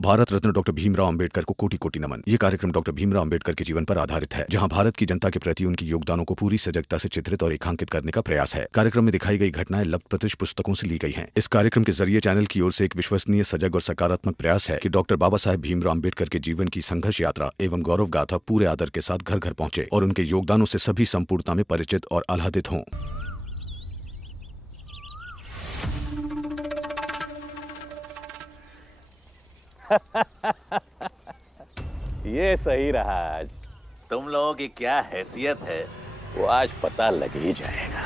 Bharat Ratna doctor Bhimrao Ambedkar को कोटि कोटि नमन। ये कार्यक्रम डॉक्टर भीमराव अंबेडकर के जीवन पर आधारित है, जहां भारत की जनता के प्रति उनके योगदानों को पूरी सजगता से चित्रित और रेखांकित करने का प्रयास है। कार्यक्रम में दिखाई गई घटनाएं लब्ध प्रतिष्ठ पुस्तकों से ली गई हैं। इस कार्यक्रम के जरिए चैनल की ओर से एक विश्वसनीय, सजग और सकारात्मक प्रयास है कि डॉक्टर बाबा साहेब भीमराव अंबेडकर के जीवन की संघर्ष यात्रा एवं गौरव गाथा पूरे आदर के साथ घर घर पहुंचे और उनके योगदानों से सभी संपूर्णता में परिचित और आह्लादित हों। ये सही रहा। आज तुम लोगों की क्या हैसियत है वो आज पता लग ही जाएगा।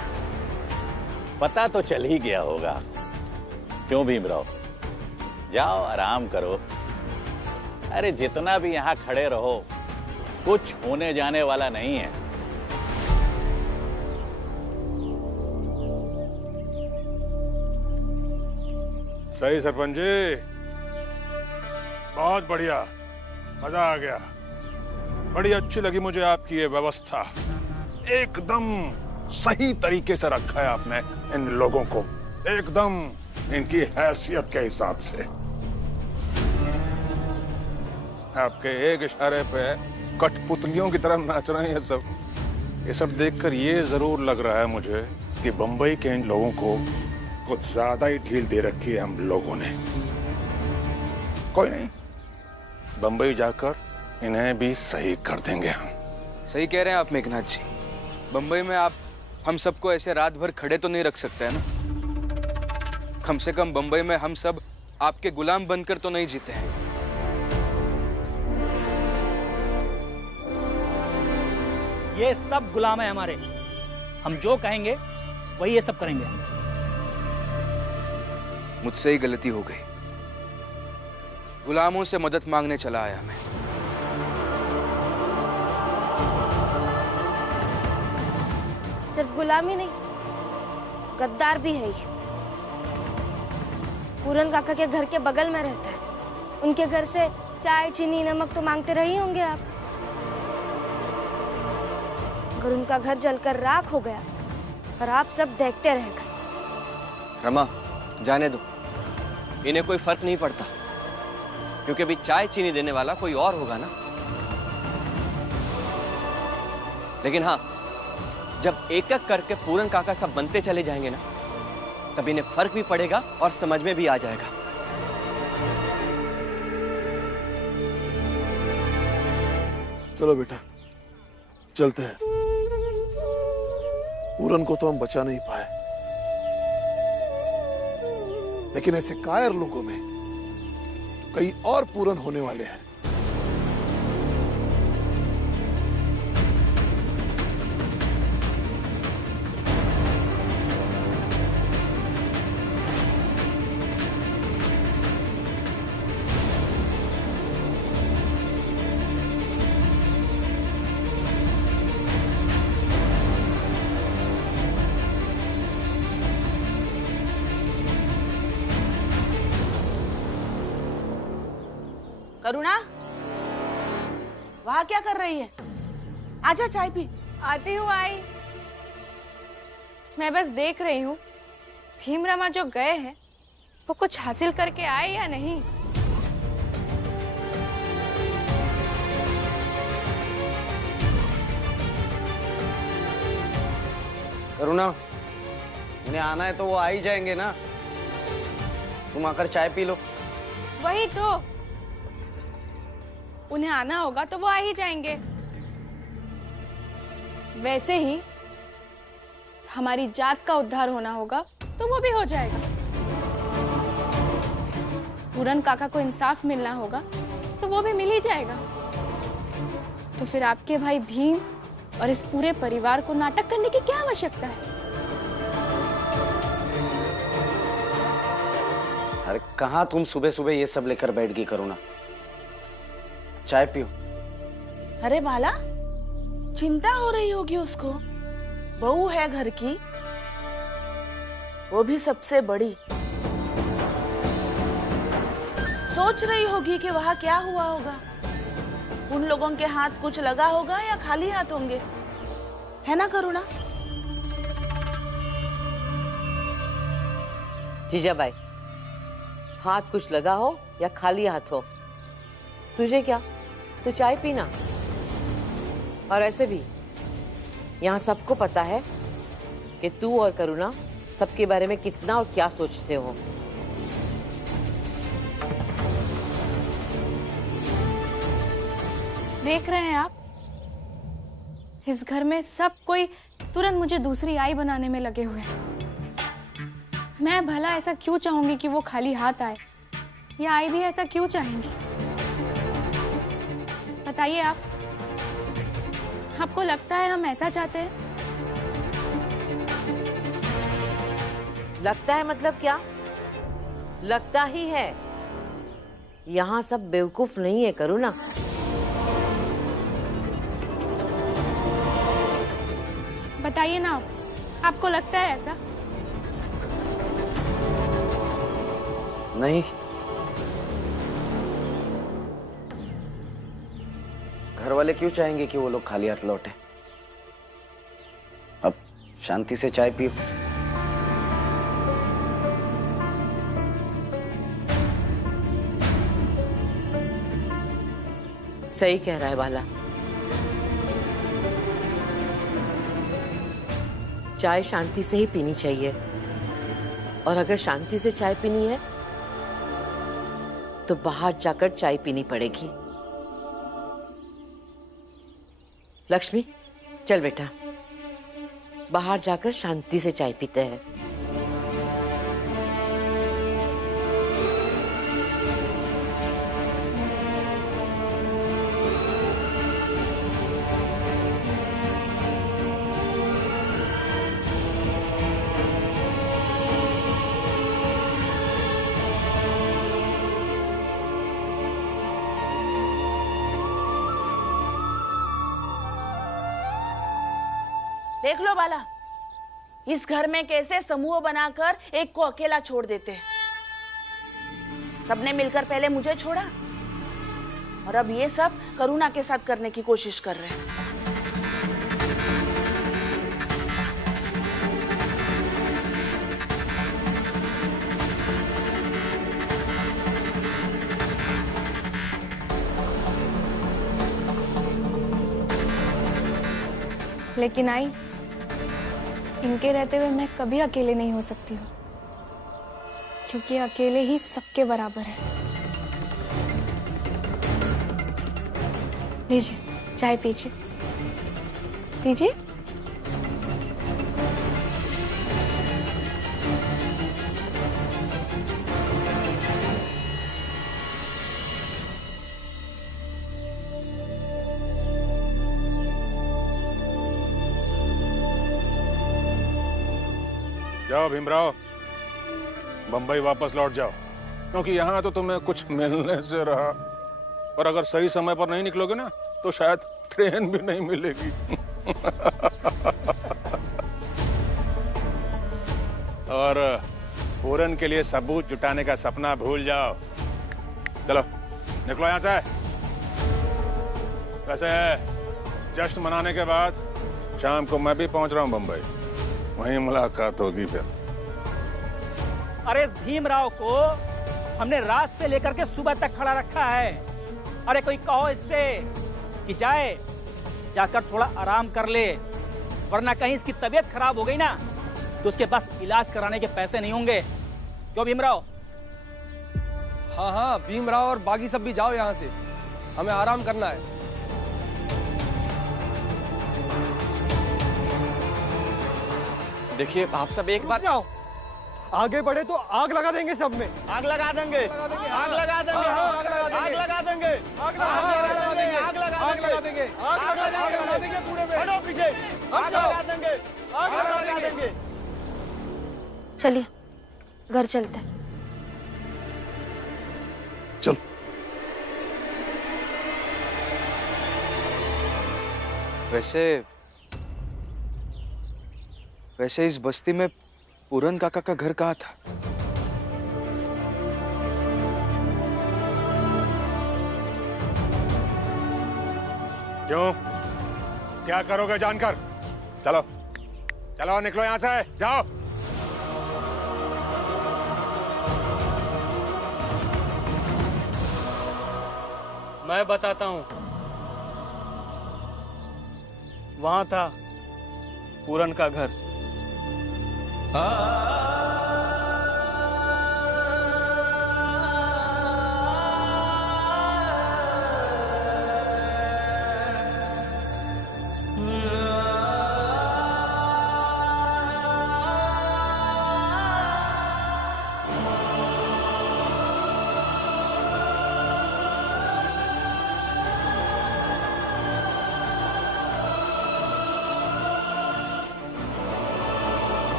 पता तो चल ही गया होगा। क्यों भीमराव, जाओ आराम करो। अरे जितना भी यहां खड़े रहो, कुछ होने जाने वाला नहीं है। सही सरपंच जी, बहुत बढ़िया, मजा आ गया। बड़ी अच्छी लगी मुझे आपकी ये व्यवस्था। एकदम सही तरीके से रखा है आपने इन लोगों को, एकदम इनकी हैसियत के हिसाब से। आपके एक इशारे पे कठपुतलियों की तरह नाच रहे हैं सब। ये सब देखकर ये जरूर लग रहा है मुझे कि बंबई के इन लोगों को कुछ ज्यादा ही ढील दे रखी है हम लोगों ने। कोई नहीं, बंबई जाकर इन्हें भी सही कर देंगे हम। सही कह रहे हैं आप मेघनाथ जी। बंबई में आप हम सबको ऐसे रात भर खड़े तो नहीं रख सकते हैं ना। कम से कम बंबई में हम सब आपके गुलाम बनकर तो नहीं जीते हैं। ये सब गुलाम है हमारे। हम जो कहेंगे वही ये सब करेंगे। मुझसे ही गलती हो गई। गुलामों से मदद मांगने चला आया मैं। सिर्फ गुलामी नहीं, गद्दार भी है ही। पूरन काका के घर के बगल में रहता है। उनके घर से चाय, चीनी, नमक तो मांगते रहे होंगे आप। अगर उनका घर जलकर राख हो गया और आप सब देखते रह गए। रमा, जाने दो, इन्हें कोई फर्क नहीं पड़ता, क्योंकि अभी चाय चीनी देने वाला कोई और होगा ना। लेकिन हाँ, जब एक एक करके पूरन काका सब बनते चले जाएंगे ना, तब इन्हें फर्क भी पड़ेगा और समझ में भी आ जाएगा। चलो बेटा, चलते हैं। पूरन को तो हम बचा नहीं पाए, लेकिन ऐसे कायर लोगों में कई और पूरन होने वाले हैं। करुणा, वहां क्या कर रही है? आजा चाय पी। आती हूँ आई। मैं बस देख रही हूँ भीमरामा जो गए हैं वो कुछ हासिल करके आए या नहीं। करुणा, उन्हें आना है तो वो आ ही जाएंगे ना। तुम आकर चाय पी लो। वही तो, उन्हें आना होगा तो वो आ ही जाएंगे। वैसे ही हमारी जात का उद्धार होना होगा तो वो भी हो जाएगा। पूरन काका को इंसाफ मिलना होगा तो वो भी मिल ही जाएगा। तो फिर आपके भाई भीम और इस पूरे परिवार को नाटक करने की क्या आवश्यकता है? अरे कहाँ तुम सुबह सुबह ये सब लेकर बैठ गई करुणा। चाय पियो। अरे बाला, चिंता हो रही होगी उसको। बहू है घर की, वो भी सबसे बड़ी। सोच रही होगी कि वहां क्या हुआ होगा। उन लोगों के हाथ कुछ लगा होगा या खाली हाथ होंगे, है ना करुणा? जीजाबाई, हाथ कुछ लगा हो या खाली हाथ हो, तुझे क्या, तू चाय पीना। और ऐसे भी यहाँ सबको पता है कि तू और करुणा सबके बारे में कितना और क्या सोचते हो। देख रहे हैं आप, इस घर में सब कोई तुरंत मुझे दूसरी आई बनाने में लगे हुए हैं। मैं भला ऐसा क्यों चाहूंगी कि वो खाली हाथ आए, या आई भी ऐसा क्यों चाहेंगी? बताइए आप, आपको लगता है हम ऐसा चाहते हैं? लगता है मतलब क्या? लगता ही है। यहाँ सब बेवकूफ नहीं है करुणा। बताइए ना, आपको लगता है ऐसा? नहीं, घर वाले क्यों चाहेंगे कि वो लोग खाली हाथ लौटे? अब शांति से चाय पियो। सही कह रहा है बाला। चाय शांति से ही पीनी चाहिए, और अगर शांति से चाय पीनी है तो बाहर जाकर चाय पीनी पड़ेगी। लक्ष्मी, चल बेटा, बाहर जाकर शांति से चाय पीते हैं। देख लो बाला, इस घर में कैसे समूह बनाकर एक को अकेला छोड़ देते हैं। सबने मिलकर पहले मुझे छोड़ा, और अब ये सब करुणा के साथ करने की कोशिश कर रहे हैं। लेकिन आई, इनके रहते हुए मैं कभी अकेले नहीं हो सकती हूँ, क्योंकि अकेले ही सबके बराबर है। लीजिए, चाय पीजिए, पीजिए। जाओ भीमराव, बंबई वापस लौट जाओ, क्योंकि यहाँ तो तुम्हें कुछ मिलने से रहा, और अगर सही समय पर नहीं निकलोगे ना तो शायद ट्रेन भी नहीं मिलेगी। और पूरन के लिए सबूत जुटाने का सपना भूल जाओ। चलो निकलो यहाँ से। वैसे जश्न मनाने के बाद शाम को मैं भी पहुंच रहा हूँ बंबई, वहीं मुलाकात होगी फिर। अरे इस भीमराव को हमने रात से लेकर के सुबह तक खड़ा रखा है। अरे कोई कहो इससे कि जाए, जाकर थोड़ा आराम कर ले, वरना कहीं इसकी तबीयत खराब हो गई ना तो उसके पास इलाज कराने के पैसे नहीं होंगे। क्यों भीमराव? हाँ हाँ, भीमराव और बाकी सब भी जाओ यहाँ से, हमें आराम करना है। देखिए आप सब एक बार जाओ, आगे बढ़े तो आग लगा देंगे सब में। आग लगा देंगे, आग लगा देंगे, आग लगा देंगे, आग लगा देंगे, आग लगा देंगे, आग लगा देंगे पूरे में। हटो पीछे, आग लगा देंगे, आग लगा देंगे। चलिए घर चलते हैं। चल। वैसे इस बस्ती में पूरन काका का घर कहाँ था? क्यों, क्या करोगे जानकर? चलो चलो निकलो यहाँ से, जाओ। मैं बताता हूँ। वहां था पूरन का घर।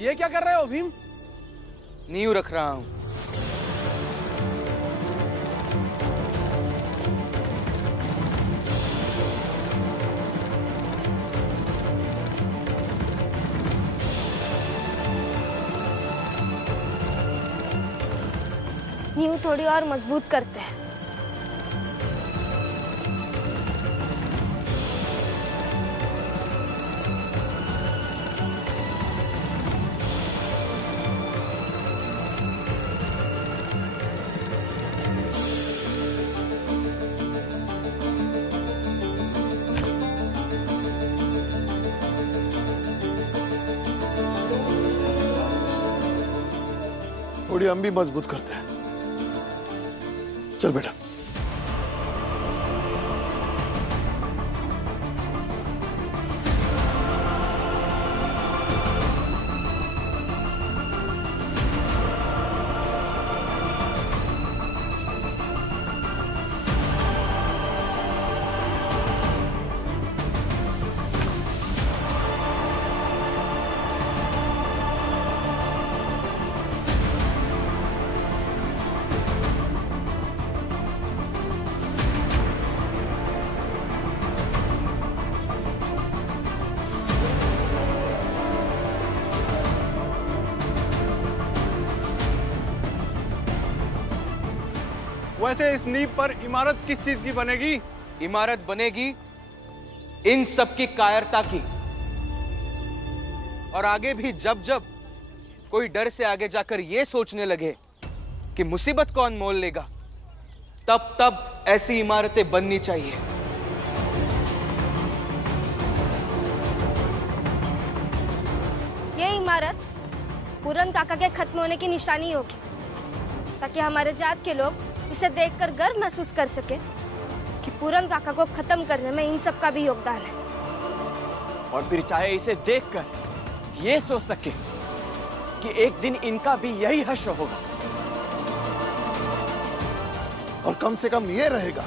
ये क्या कर रहे हो भीम? नींव रख रहा हूं। नींव थोड़ी और मजबूत करते हैं। थोड़ी हम भी मजबूत करते हैं। चल बेटा। वैसे इस नींव पर इमारत किस चीज की बनेगी? इमारत बनेगी इन सब की कायरता की। और आगे भी जब जब कोई डर से आगे जाकर यह सोचने लगे कि मुसीबत कौन मोल लेगा, तब तब ऐसी इमारतें बननी चाहिए। ये इमारत पूरन काका के खत्म होने की निशानी होगी, ताकि हमारे जात के लोग इसे देखकर गर्व महसूस कर सके कि पूरन काका को खत्म करने में इन सब का भी योगदान है। और फिर चाहे इसे देखकर ये सोच सके कि एक दिन इनका भी यही हश्र होगा। और कम से कम ये रहेगा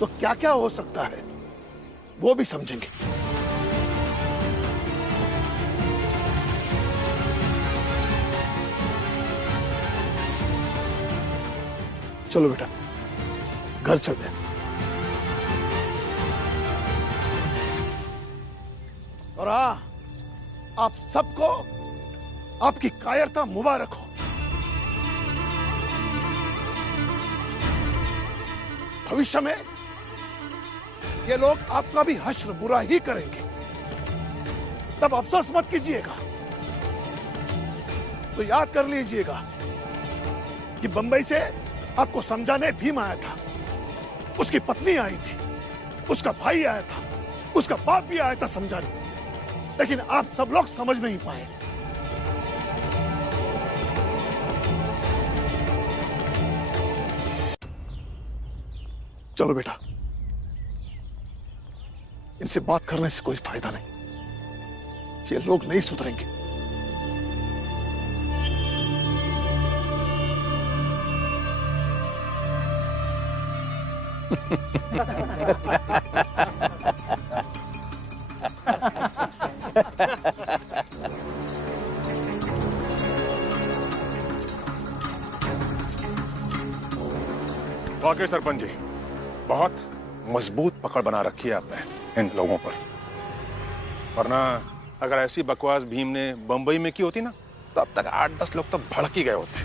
तो क्या क्या हो सकता है वो भी समझेंगे। चलो बेटा, घर चलते हैं। और हाँ, आप सबको आपकी कायरता मुबारक हो। भविष्य में ये लोग आपका भी हश्र बुरा ही करेंगे, तब अफसोस मत कीजिएगा। तो याद कर लीजिएगा कि बंबई से आपको समझाने भीम आया था, उसकी पत्नी आई थी, उसका भाई आया था, उसका बाप भी आया था समझाने, लेकिन आप सब लोग समझ नहीं पाए। चलो बेटा, इनसे बात करने से कोई फायदा नहीं, ये लोग नहीं सुधरेंगे। वाकई सरपंच जी, बहुत मजबूत पकड़ बना रखी है आपने इन लोगों पर, वरना अगर ऐसी बकवास भीम ने बंबई में की होती ना, तो अब तक 8-10 लोग तो भड़क ही गए होते।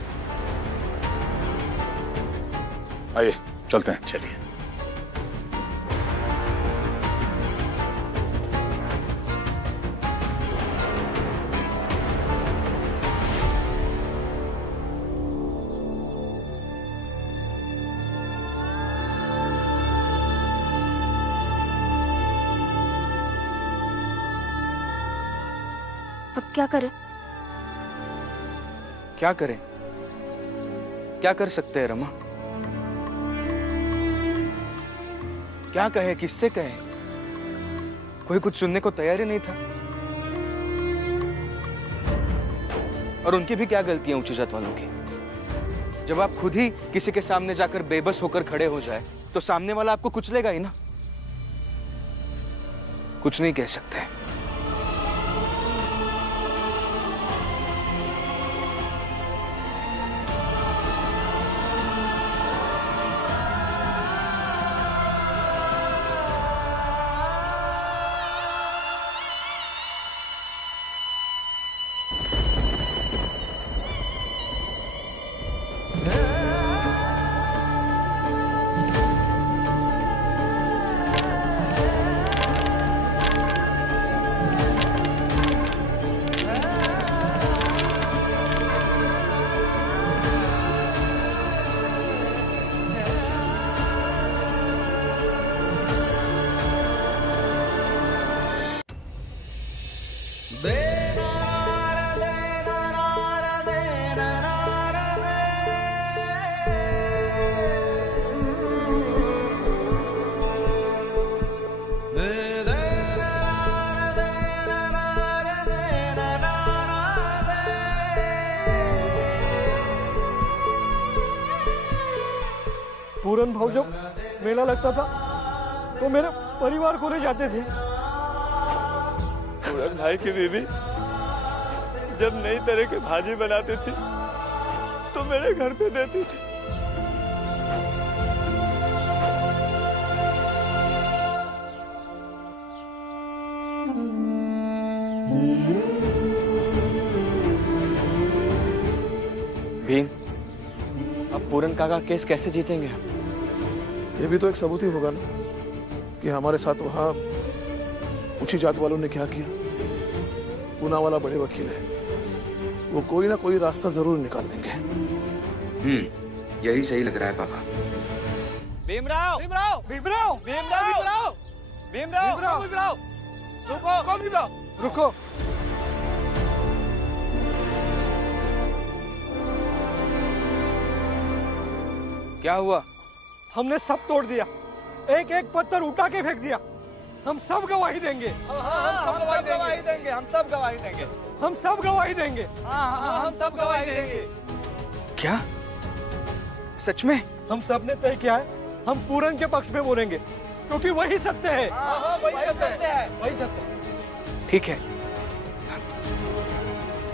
आइए चलते हैं। चलिए। अब क्या करें? क्या करें? क्या कर सकते हैं रमा? क्या कहे, किससे कहे? कोई कुछ सुनने को तैयार ही नहीं था। और उनकी भी क्या गलती है ऊंची जात वालों की? जब आप खुद ही किसी के सामने जाकर बेबस होकर खड़े हो जाए तो सामने वाला आपको कुचलेगा ही ना। कुछ नहीं कह सकते। पूरन भाव जब मेला लगता था तो मेरे परिवार को ले जाते थे। पूरन भाई की बीवी जब नई तरह की भाजी बनाती थी तो मेरे घर पे देती थी। भीम, अब पूरन काका केस कैसे जीतेंगे हम? ये भी तो एक सबूत ही होगा ना कि हमारे साथ वहां ऊंची जात वालों ने क्या किया। पूना वाला बड़े वकील है, वो कोई ना कोई रास्ता जरूर निकाल लेंगे। यही सही लग रहा है पापा। भीमराव, भीमराव, भीमराव, भीमराव, भीमराव, भीमराव, रुको, भीमराव, रुको। क्या हुआ? हमने सब तोड़ दिया, एक एक पत्थर उठा के फेंक दिया। हम सब गवाही देंगे। हम सब गवाही देंगे। हम सब गवाही देंगे। हम सब गवाही देंगे। हम सब गवाही देंगे। क्या? सच में? हम सब ने तय किया है, हम पूरन के पक्ष में बोलेंगे क्योंकि वही सत्य है। वही सत्य है। वही सत्य है। ठीक है,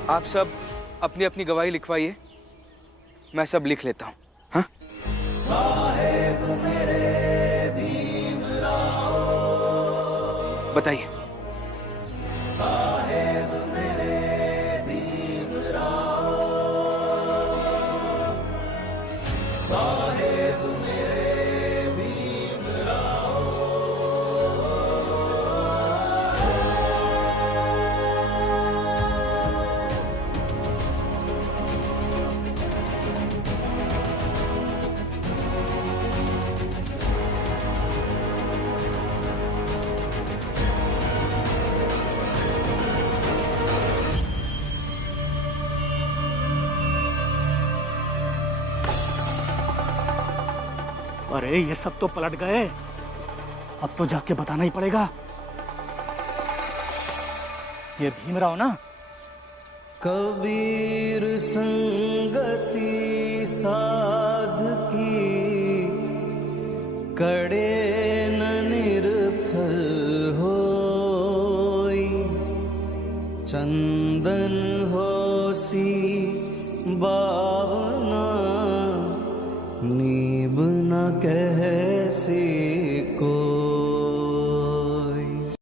आप सब अपनी अपनी गवाही लिखवाइए, मैं सब लिख लेता हूँ। हाँ? साहेब मेरे भीमराव, बताइए। साहेब मेरे भीमराव, साहेब मेरे भीमराव। अरे ये सब तो पलट गए, अब तो जाके बताना ही पड़ेगा। ये भीमराव ना, कबीर संगति साध की, कड़े न निर्फल होई, चंदन होसी बाव